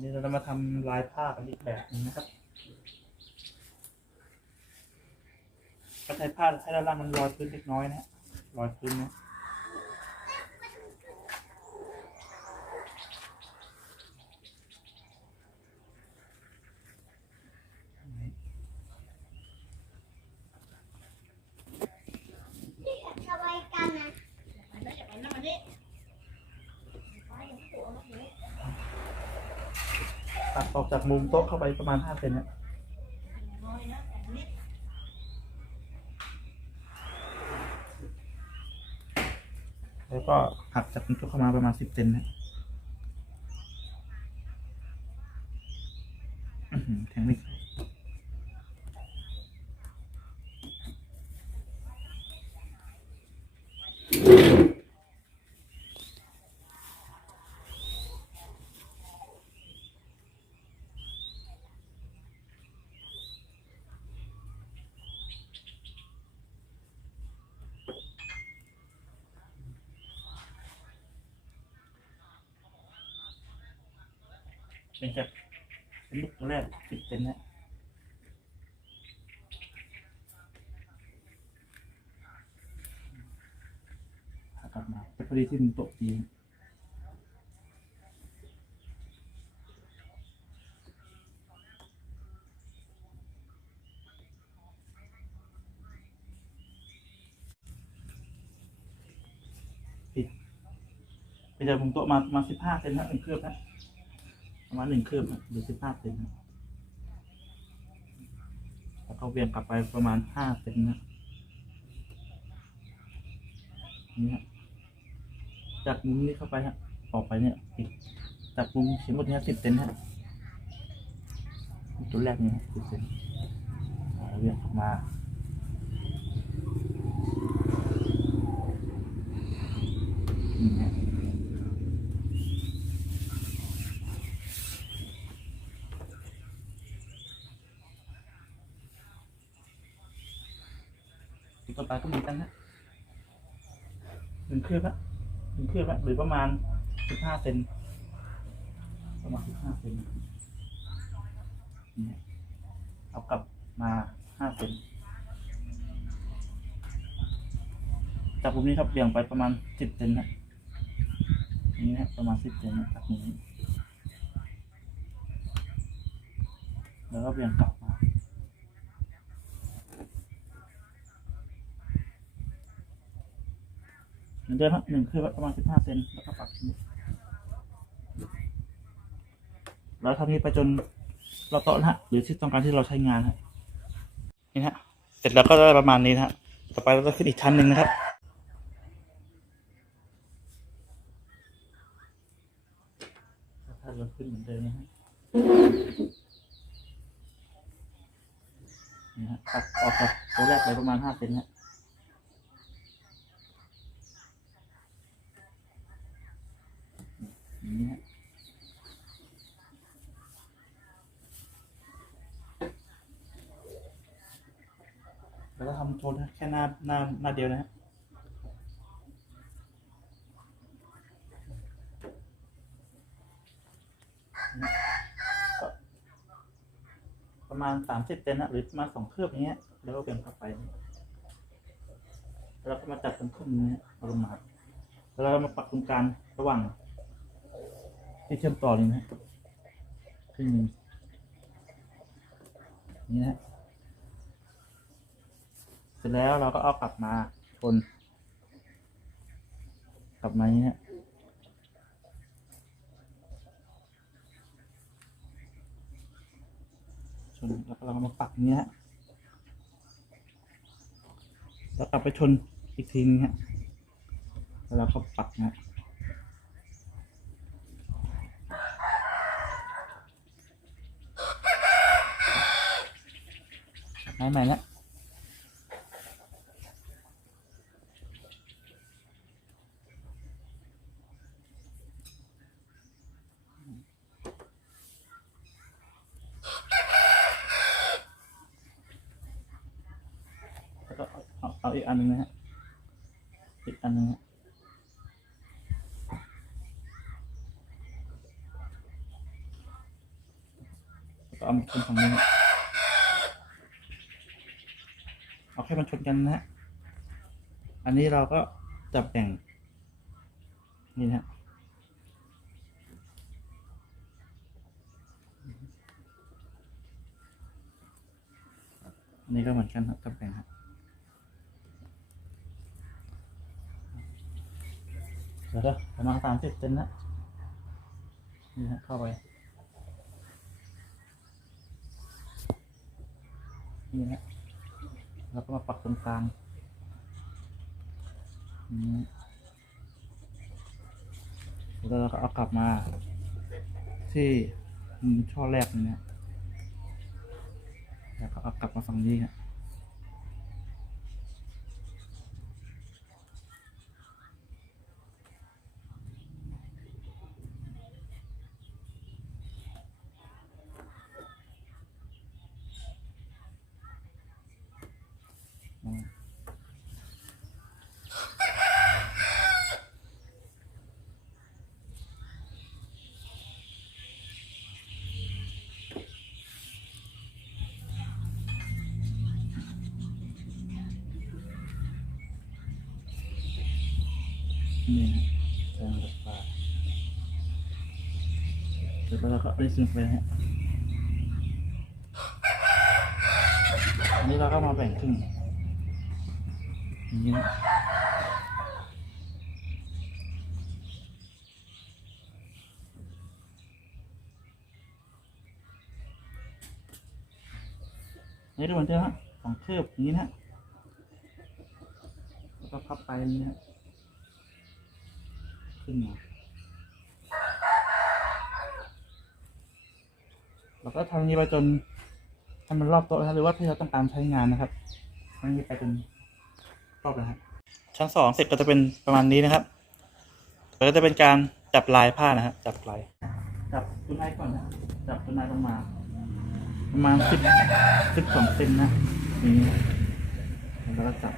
นี่เราจะมาทำลายผ้ากันอีกแบบนึงนะครับก็ใช้ผ้าให้ด้านล่างมันลอยพื้นเล็กน้อยนะฮะลอยพื้นนะตัด ออกจากมุมโต๊ะเข้าไปประมาณห้าเซนนี่แล้วก็หักจากมุมโต๊ะเข้ามาประมาณสิบเซนนะอื้อหือแทงไเข้าเป็นจากเป็นลูกตัวแรกสิบเซนนะกกลับมาเป็นพอดีที่มันตกดีปิดไปจากมุมโต๊ะมามาสิบห้าเซนนะเป็นเครือบนะ มาณหนึ่งคืบหรือสิบห้าเซนแล้วก็เวียงกลับไปประมาณห้าเซนนะนี่ฮะจากมุมนี้เข้าไปฮะออกไปเนี่ยอีกจากมุมเฉียงหมดเนี่ยสิบเซนฮะตัวแรกเนี่ยสิบเซนเวียงกลับมานี่ฮะอีก ต่อไปก็เหมือนกันนะหนึ่งเครือบละหนึ่งเครือบละหรือประมาณสิบห้าเซนประมาณสิบห้าเซนนี่เอากลับมาห้าเซนจากมุมนี้ครับเบี่ยงไปประมาณสิบเซนนะนี่นะประมาณสิบเซนนะจากมุมนี้แล้วก็เบี่ยงกลับมา เหมือนเดิมครับหนึ่งคือประมาณสิบห้าเซนแล้วก็ปรับที่นี่เราทำนี้ไปจนเราโต๊ะนะฮะหรือที่ต้องการที่เราใช้งานฮะนี่ฮะเสร็จแล้วก็ได้ประมาณนี้นะฮะต่อไปเราจะขึ้นอีกชั้นหนึ่งนะครับถ้าเราขึ้นเหมือนเดิมนะฮะนี่ฮะตัดออกจากตัวแรกไปประมาณห้าเซนฮะ อย่างนี้ฮะแล้วก็ทำโทนแค่หน้าหน้าหน้าเดียวนะฮะก็ประมาณสามสิบเซนนะหรือประมาณสองเครือบอย่างเงี้ยแล้วก็เบี่ยงเข้าไปแล้วก็มาจัดตรงขึ้นนี้เอาลงมาแล้วเรามาปักตรงกลางระหว่างที่เชื่อมต่อเลยนะขึ้นนี่นะ เสร็จแล้วเราก็เอากลับมาชน กลับมาอย่างนี้ฮะชนแล้วก็เราก็มาปักอย่างนี้ฮะแล้วกลับไปชนอีกทีนึงฮะแล้วเราก็ปักนะฮะหายใหม่แล้วแล้วก็ เอาอีกอันหนึงนะฮะ อีกอันหนึงฮะแล้วก็เอามาชนฝั่งนี้เอาแค่มันชนกันนะฮะ อันนี้เราก็จับแบ่ง นี่นะฮะอันนี้ก็เหมือนกันครับจับแบ่งครับ ดี๋ยวเดี๋ยวประมาณสามสิบเซนนะนี่ฮะเข้าไป นี่ฮะแล้วก็มาปักตรงกลางนี่แล้วเราก็เอากลับมา ที่ช่อแรกนี่นะแล้วก็เอากลับมาฝั่งนี้ฮะ นี่ฮะแทงกับปลาเดี๋ยวเราก็ได้ซึมไปฮะอันนี้เราก็มาแบ่งครึ่งอย่างนี้นะนี่ดูเหมือนเดิมฮะสองเคืบอย่างนี้นะฮะแล้วก็พับไปอย่างนี้ฮะ ขึ้นมาแล้วก็ทำนี้ไปจนให้มันรอบโต๊ะนะหรือว่าที่เราต้องการใช้งานนะครับทำนี้ไปจนรอบนะฮะชั้นสองเสร็จก็จะเป็นประมาณนี้นะครับก็จะเป็นการจับลายผ้านะครับจับลายจับตัวไหนก่อนนะจับตัวไหนลงมา ประมาณสิบสิบสองเซนนะอย่างนี้แล้วก็จับ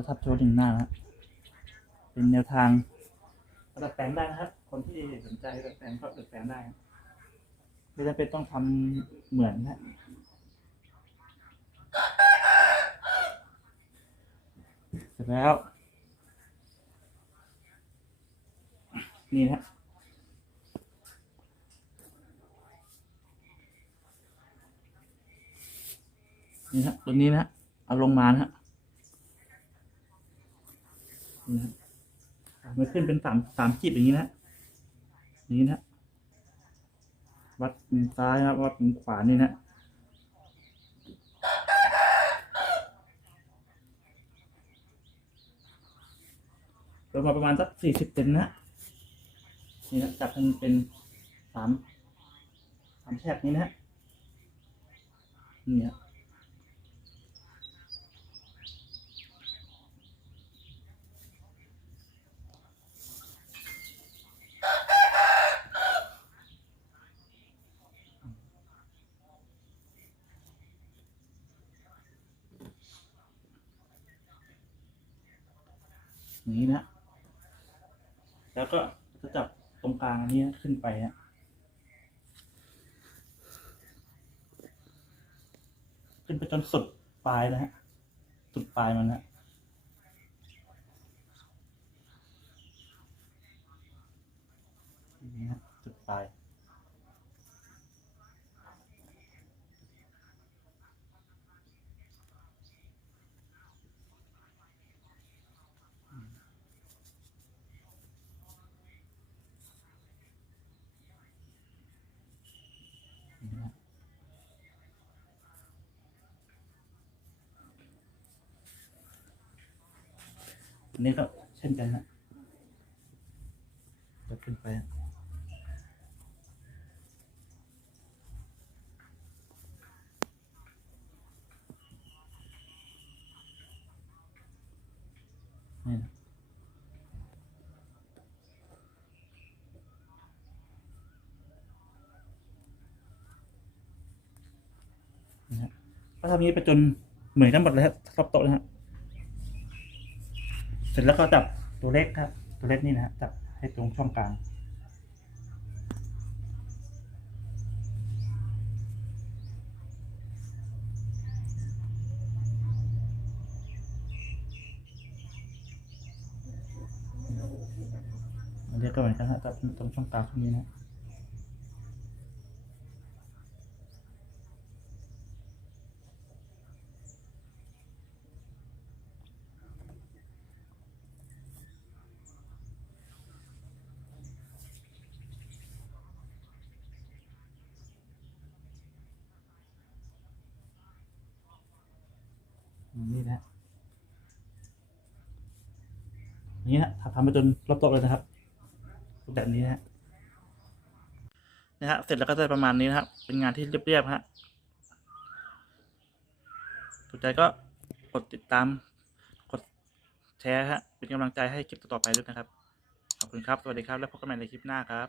ก็ทับโชว์หนึ่งหน้านะเป็นแนวทางดัดแปลงได้นะครับ คนที่สนใจดัดแปลงก็ดัดแปลงได้นะไม่จำเป็นต้องทำเหมือนนะเสร็จแล้ว นี่นะนี่ฮะตัวนี้นะฮะเอาลงมานะฮะ นะมันขึ้นเป็นสามสามขีดอย่างนี้นะนี้นะวัดมุมซ้ายนะวัดมุมขวานี่นะลงมาประมาณสักสี่สิบเซนนะนี่นะจับมันเป็นสามสามแฉกนี้นะนี่ฮ อย่างนี้นะ แล้วก็จะจับตรงกลางอันนี้ขึ้นไปฮะขึ้นไปจนสุดปลายนะฮะ สุดปลายมันนะอย่างนี้ฮะสุดปลาย น อันนี้ก็เช่นกันฮะจะขึ้นไปฮะนี่นะนะฮะก็ทำอย่างนี้ไปจนเหมือนกันหมดเลยครับรอบโต๊ะนะฮะ เสร็จแล้วก็จับตัวเล็กครับ ตัวเล็กนี่นะฮะจับให้ตรงช่องกลางเรียกก็เหมือนกันฮะจับตรงช่องกลางตรงนี้นะ นี่นะฮะอย่าง นี้ฮะทำมาจนรอบโต๊ะเลยนะครับแบบนี้นะฮะนะฮะเสร็จแล้วก็จะประมาณนี้นะครับ เป็นงานที่เรียบๆฮะสนใจก็กดติดตาม กดแชร์ฮะเป็นกำลังใจให้คลิปต่อไปด้วยนะครับ ขอบคุณครับ สวัสดีครับ แล้วพบกันใหม่ในคลิปหน้าครับ